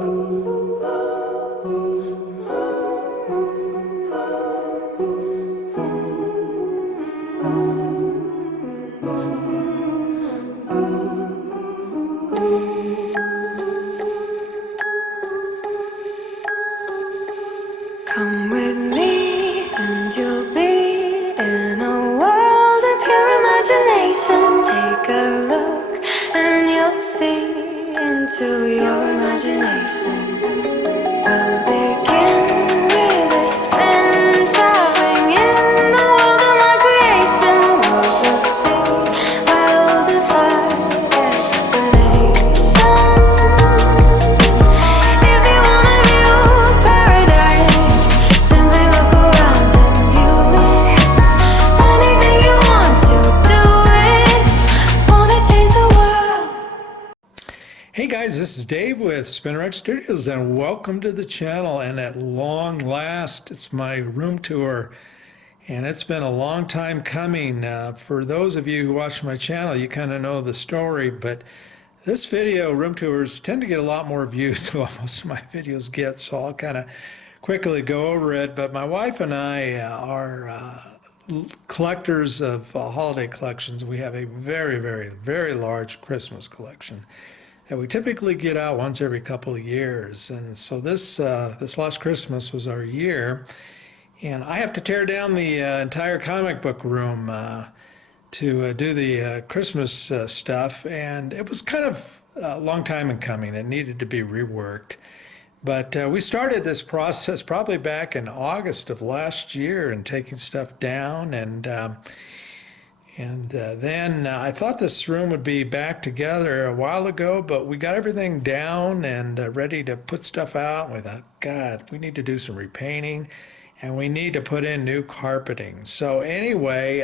Come with me and you'll be in a world of pure imagination. Take a look and you'll see into your imagination. We'll begin with a spin, traveling in the world of my creation. What we'll see will defy explanation. If you wanna view paradise, simply look around and view it. Anything you want to do it. Wanna change the world. Hey guys, this is Dave with Spinnerx Studios and welcome to the channel. And at long last, it's my room tour. And it's been a long time coming. For those of you who watch my channel, you kind of know the story, but this video, room tours, tend to get a lot more views than what most of my videos get, so I'll kind of quickly go over it. But my wife and I are collectors of holiday collections. We have a very, very, very large Christmas collection that we typically get out once every couple of years. And so this last Christmas was our year, and I have to tear down the entire comic book room to do the Christmas stuff, and it was kind of a long time in coming. It needed to be reworked. But we started this process probably back in August of last year and taking stuff down, and then I thought this room would be back together a while ago, but we got everything down and ready to put stuff out. And we thought, God, we need to do some repainting and we need to put in new carpeting. So anyway,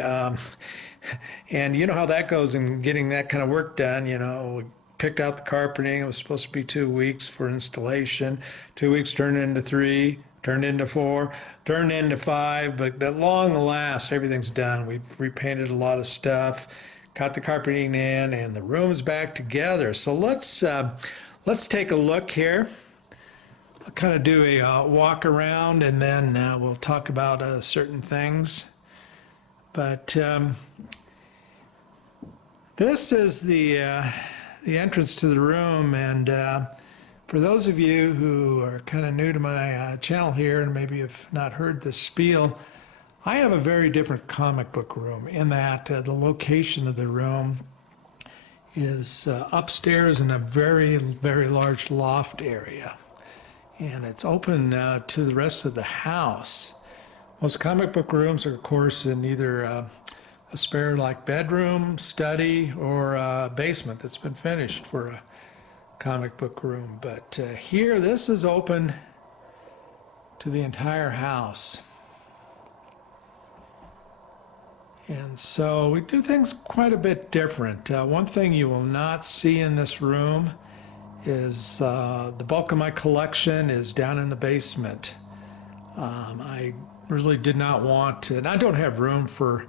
and you know how that goes in getting that kind of work done. You know, we picked out the carpeting. It was supposed to be 2 weeks for installation. 2 weeks turned into 3. Turned into 4, turned into 5, but at long last, everything's done. We've repainted a lot of stuff, got the carpeting in, and the room's back together. So let's take a look here. I'll kind of do a walk around, and then we'll talk about certain things. But this is the entrance to the room, and for those of you who are kind of new to my channel here and maybe have not heard this spiel, I have a very different comic book room in that the location of the room is upstairs in a very, very large loft area. And it's open to the rest of the house. Most comic book rooms are, of course, in either a spare like bedroom, study, or a basement that's been finished for a comic book room. But here, this is open to the entire house. And so we do things quite a bit different. One thing you will not see in this room is the bulk of my collection is down in the basement. I really did not want to, and I don't have room for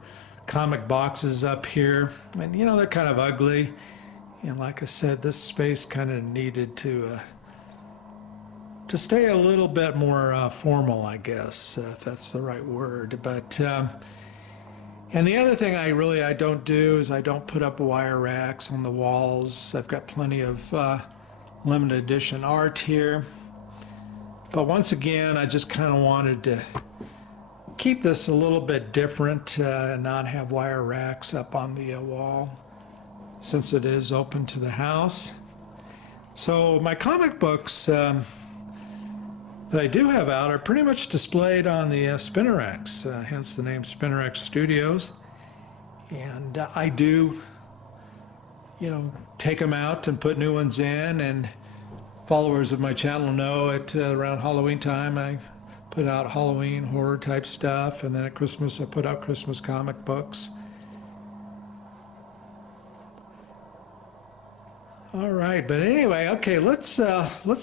comic boxes up here. And you know, they're kind of ugly. And like I said, this space kind of needed to stay a little bit more formal, I guess, if that's the right word. But and the other thing I don't do is I don't put up wire racks on the walls. I've got plenty of limited edition art here. But once again, I just kind of wanted to keep this a little bit different and not have wire racks up on the wall, since it is open to the house. So my comic books that I do have out are pretty much displayed on the Spinnerx, hence the name Spinnerx Studios. And I do, you know, take them out and put new ones in, and followers of my channel know at around Halloween time I put out Halloween horror type stuff, and then at Christmas I put out Christmas comic books. All right, but anyway, okay, let's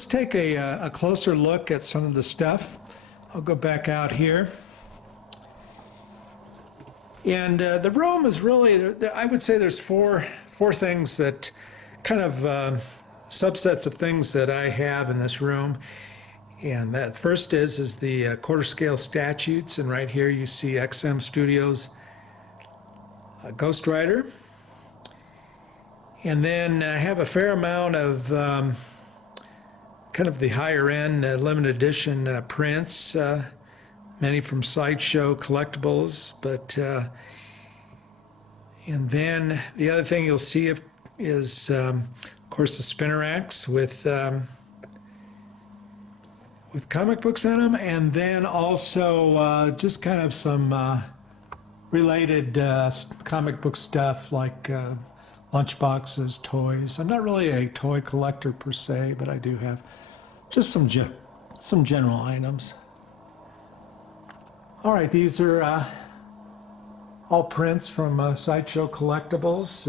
take a closer look at some of the stuff. I'll go back out here. And the room is really, I would say there's four things that kind of subsets of things that I have in this room. And that first is the quarter scale statutes. And right here you see XM Studios Ghost Rider. And then I have a fair amount of kind of the higher end limited edition prints, many from Sideshow Collectibles. But and then the other thing you'll see is, of course, the spinner racks with comic books in them, and then also just kind of some related comic book stuff like lunchboxes, toys. I'm not really a toy collector per se, but I do have just some general items. All right, these are all prints from Sideshow Collectibles.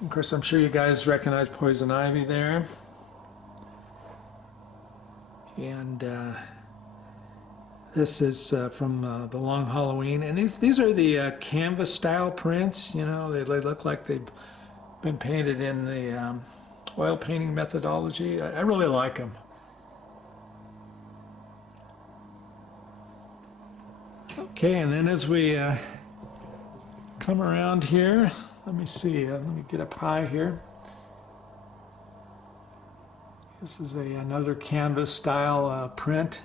Of course, I'm sure you guys recognize Poison Ivy there. And this is from the Long Halloween. And these are the canvas style prints. You know, they look like they've been painted in the oil painting methodology. I really like them. Okay, and then as we come around here, let me see, let me get up high here. This is another canvas style print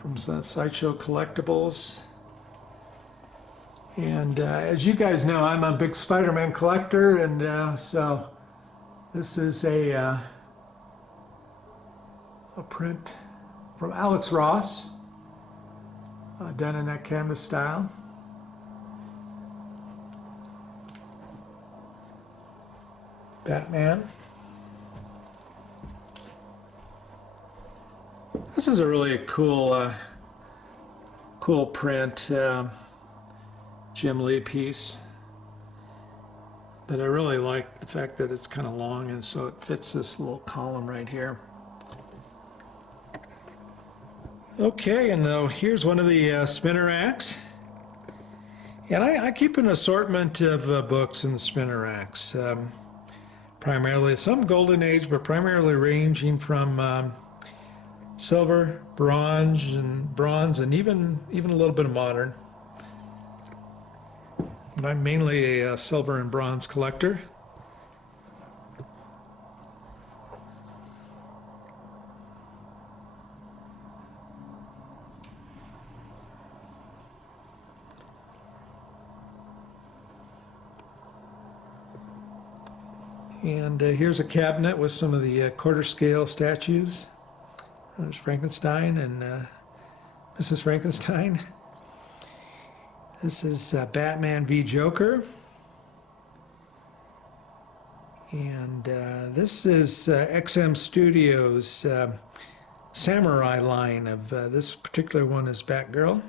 from Sideshow Collectibles. And as you guys know, I'm a big Spider-Man collector, and so this is a print from Alex Ross, done in that canvas style. Batman. This is a really cool print, Jim Lee piece. But I really like the fact that it's kind of long, and so it fits this little column right here. Okay, and here's one of the spinner racks. And I keep an assortment of books in the spinner racks. Primarily some Golden Age, but primarily ranging from silver, bronze, and even a little bit of modern. But I'm mainly a silver and bronze collector. And here's a cabinet with some of the quarter scale statues. There's Frankenstein and Mrs. Frankenstein. This is Batman v Joker. And this is XM Studios Samurai line of this particular one is Batgirl.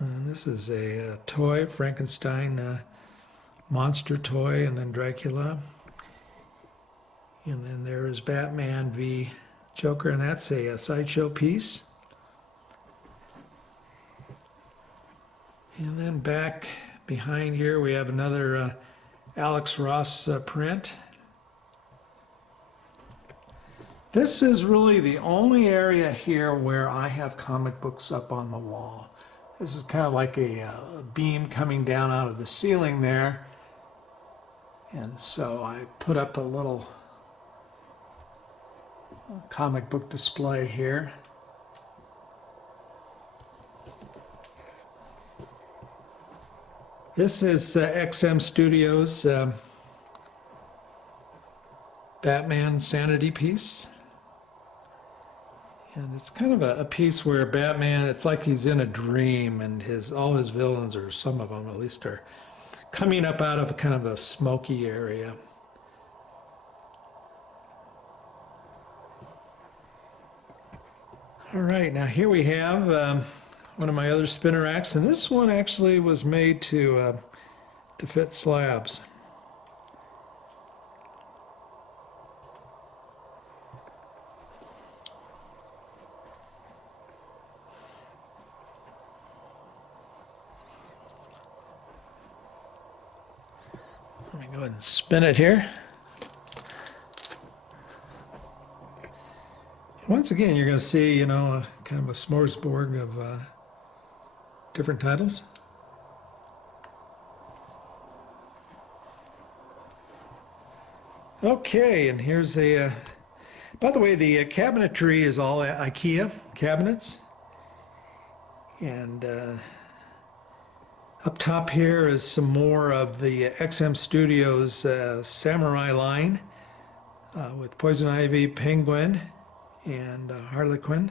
And this is a toy, Frankenstein monster toy, and then Dracula. And then there is Batman v Joker, and that's a Sideshow piece. And then back behind here we have another Alex Ross print. This is really the only area here where I have comic books up on the wall. This is kind of like a beam coming down out of the ceiling there. And so I put up a little comic book display here. This is XM Studios Batman Sanity piece. And it's kind of a piece where Batman, it's like he's in a dream, and all his villains, or some of them at least, are coming up out of a kind of a smoky area. All right, now here we have one of my other spinner racks, and this one actually was made to fit slabs. Let me go ahead and spin it here. Once again, you're going to see, kind of a smorgasbord of different titles. Okay, and here's a, by the way, the cabinetry is all IKEA cabinets. And up top here is some more of the XM Studios Samurai line with Poison Ivy, Penguin, and Harlequin.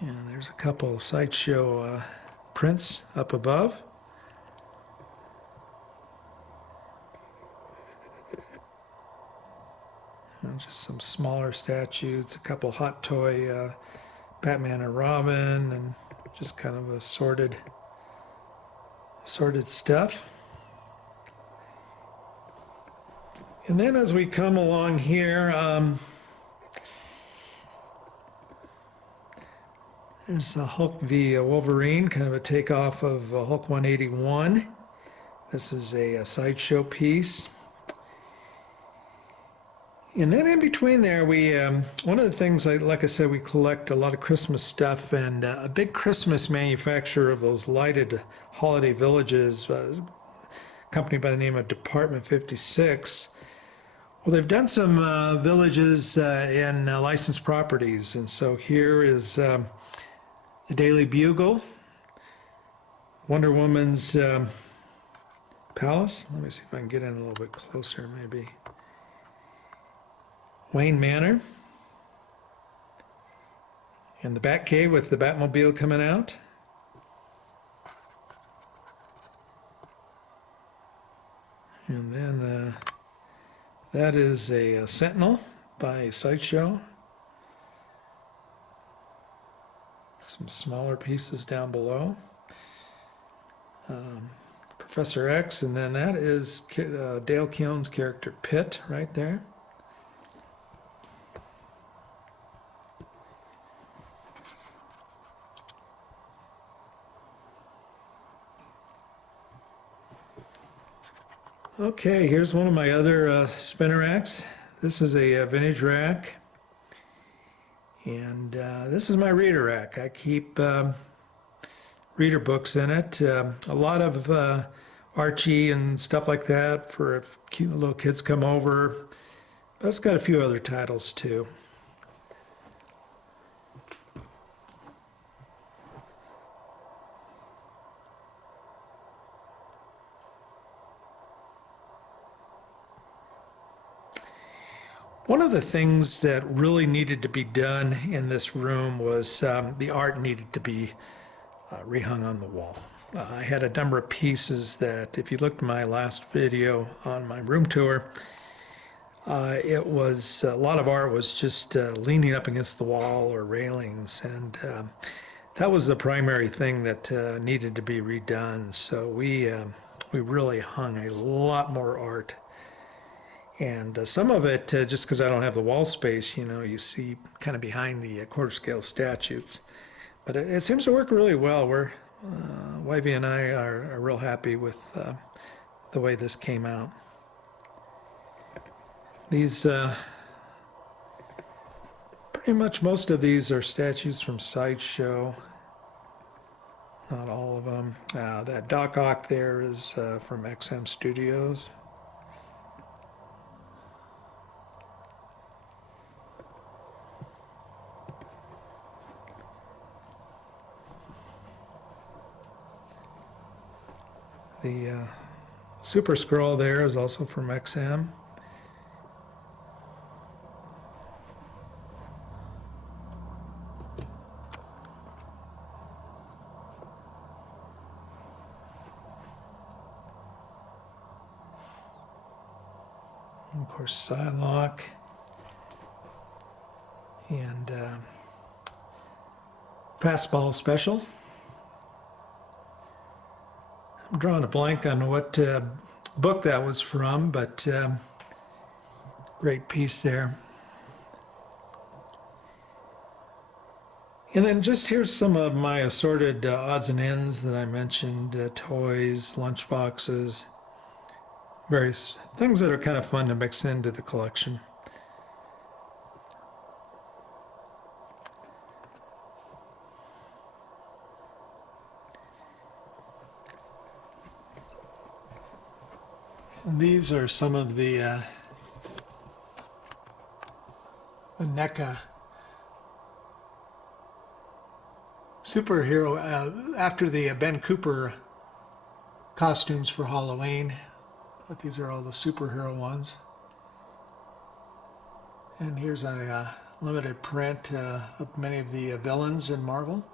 And there's a couple sideshow prints up above. And just some smaller statues, a couple hot toy Batman and Robin, and just kind of assorted stuff. And then as we come along here, there's a Hulk v. Wolverine, kind of a takeoff of Hulk 181. This is a sideshow piece. And then in between there, we one of the things, like I said, we collect a lot of Christmas stuff, and a big Christmas manufacturer of those lighted holiday villages, a company by the name of Department 56. Well, they've done some villages in licensed properties, and so here is the Daily Bugle, Wonder Woman's palace. Let me see if I can get in a little bit closer, maybe. Wayne Manor, and the Batcave with the Batmobile coming out. And then that is a Sentinel by Sideshow. Some smaller pieces down below. Professor X, and then that is Dale Keown's character Pitt right there. Okay, here's one of my other spinner racks. This is a vintage rack, and this is my reader rack. I keep reader books in it. A lot of Archie and stuff like that for if cute little kids come over. But it's got a few other titles too. One of the things that really needed to be done in this room was the art needed to be rehung on the wall. I had a number of pieces that, if you looked at my last video on my room tour, it was a lot of art was just leaning up against the wall or railings, and that was the primary thing that needed to be redone. So we really hung a lot more art. And some of it, just because I don't have the wall space, you see kind of behind the quarter scale statues. But it seems to work really well. Wivey and I are real happy with the way this came out. These, pretty much most of these are statues from Sideshow. Not all of them. That Doc Ock there is from XM Studios. The Super Scroll there is also from XM. And of course, Psylocke and Fastball Special. I'm drawing a blank on what book that was from, but great piece there. And then just here's some of my assorted odds and ends that I mentioned, toys, lunchboxes, various things that are kind of fun to mix into the collection. And these are some of the NECA superhero, after the Ben Cooper costumes for Halloween. But these are all the superhero ones. And here's a limited print of many of the villains in Marvel.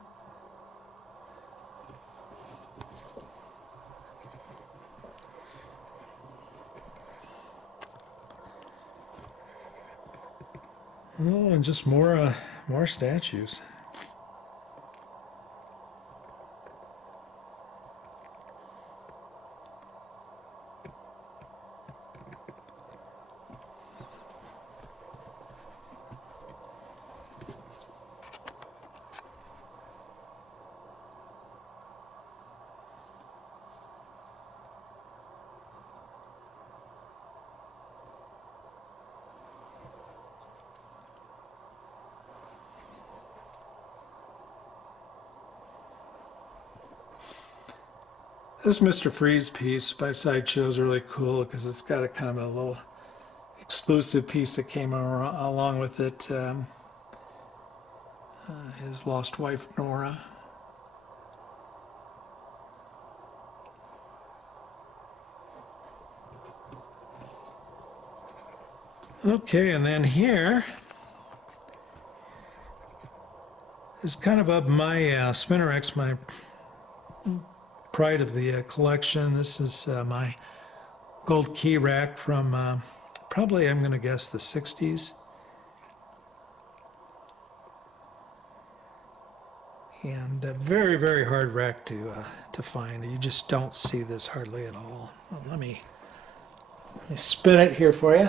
Oh, and just more statues. This Mr. Freeze piece by Sideshow is really cool because it's got a kind of a little exclusive piece that came along with it. His lost wife, Nora. Okay, and then here is kind of up my Spinnerex, my pride of the collection. This is my gold key rack from probably, I'm going to guess, the 60s. And a very, very hard rack to find. You just don't see this hardly at all. Well, let me spin it here for you.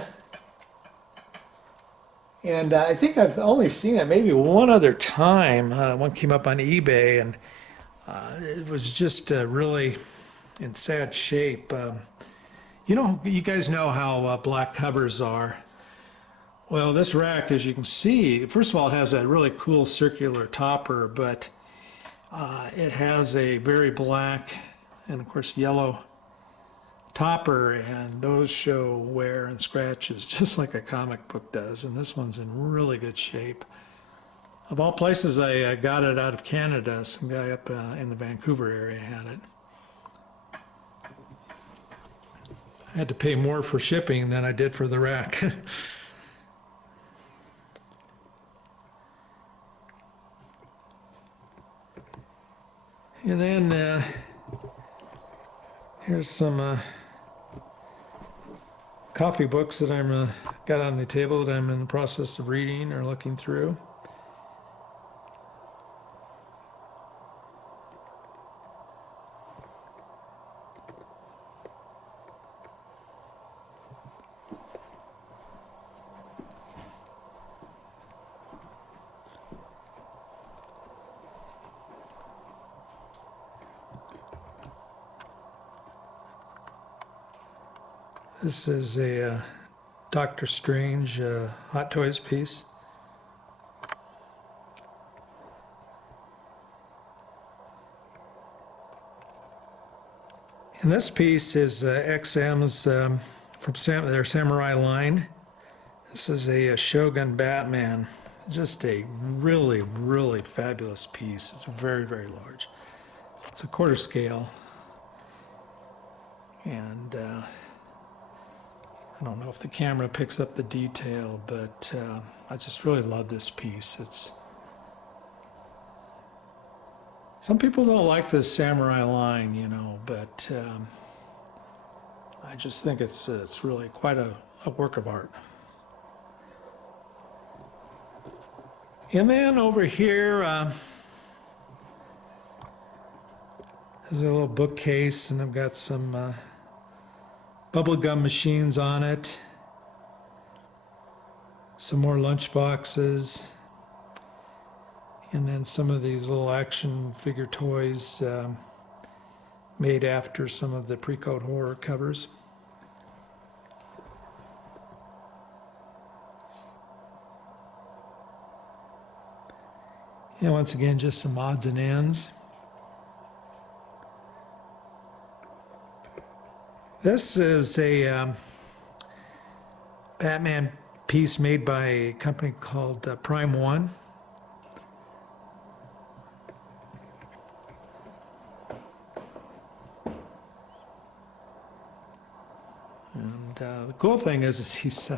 And I think I've only seen it maybe one other time. One came up on eBay, and it was just really in sad shape. You guys know how black covers are. Well, this rack, as you can see, first of all, it has a really cool circular topper, but it has a very black and, of course, yellow topper, and those show wear and scratches just like a comic book does, and this one's in really good shape. Of all places, I got it out of Canada. Some guy up in the Vancouver area had it. I had to pay more for shipping than I did for the rack. And then here's some coffee books that I'm got on the table that I'm in the process of reading or looking through. This is a Doctor Strange Hot Toys piece. And this piece is XM's from their Samurai line. This is a Shogun Batman. Just a really, really fabulous piece. It's very, very large. It's a quarter scale. And I don't know if the camera picks up the detail, but I just really love this piece. Some people don't like the Samurai line, but I just think it's really quite a work of art. And then over here there's a little bookcase, and I've got some bubblegum machines on it, some more lunch boxes, And then some of these little action figure toys made after some of the pre-code horror covers. And once again, just some odds and ends. This is a Batman piece made by a company called Prime One. And the cool thing is he's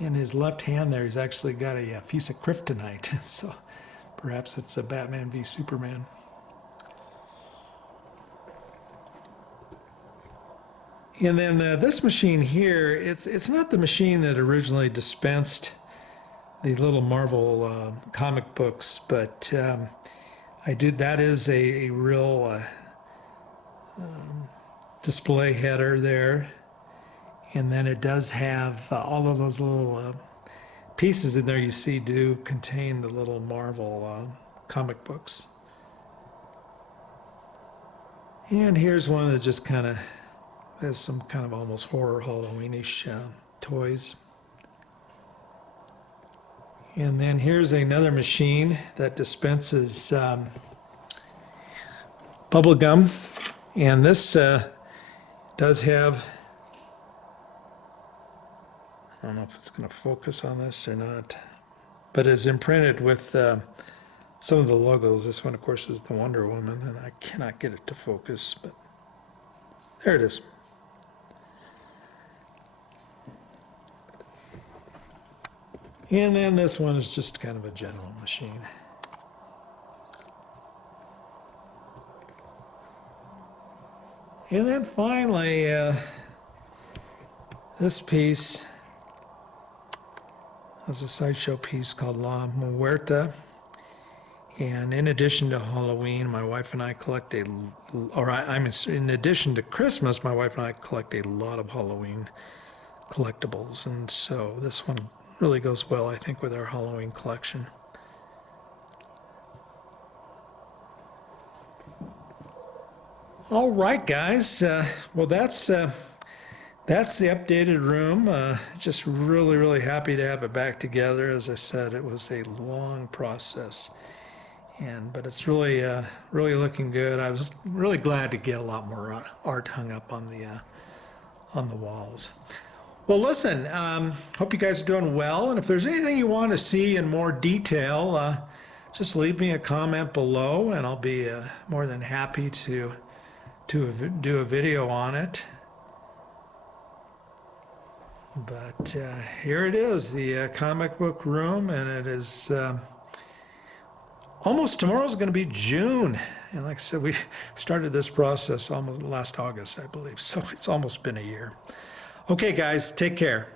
in his left hand there, he's actually got a piece of kryptonite. So perhaps it's a Batman v Superman. And then this machine here, it's not the machine that originally dispensed the little Marvel comic books, but that is a real display header there. And then it does have all of those little pieces in there you see do contain the little Marvel comic books. And here's one that just kind of has some kind of almost horror Halloweenish toys. And then here's another machine that dispenses bubble gum. And this does have, I don't know if it's going to focus on this or not, but it's imprinted with some of the logos. This one, of course, is the Wonder Woman, and I cannot get it to focus, but there it is. And then this one is just kind of a general machine. And then finally, this piece is a sideshow piece called La Muerta. And in addition to Halloween, my wife and I collect in addition to Christmas, my wife and I collect a lot of Halloween collectibles. And so this one really goes well, I think, with our Halloween collection. All right, guys. Well, that's the updated room. Just really, really happy to have it back together. As I said, it was a long process, but it's really, really looking good. I was really glad to get a lot more art hung up on the walls. Well, listen, hope you guys are doing well, and if there's anything you want to see in more detail, just leave me a comment below, and I'll be more than happy to do a video on it. But here it is, the comic book room, and it is almost, tomorrow's going to be June. And like I said, we started this process almost last August, I believe, so it's almost been a year. Okay, guys, take care.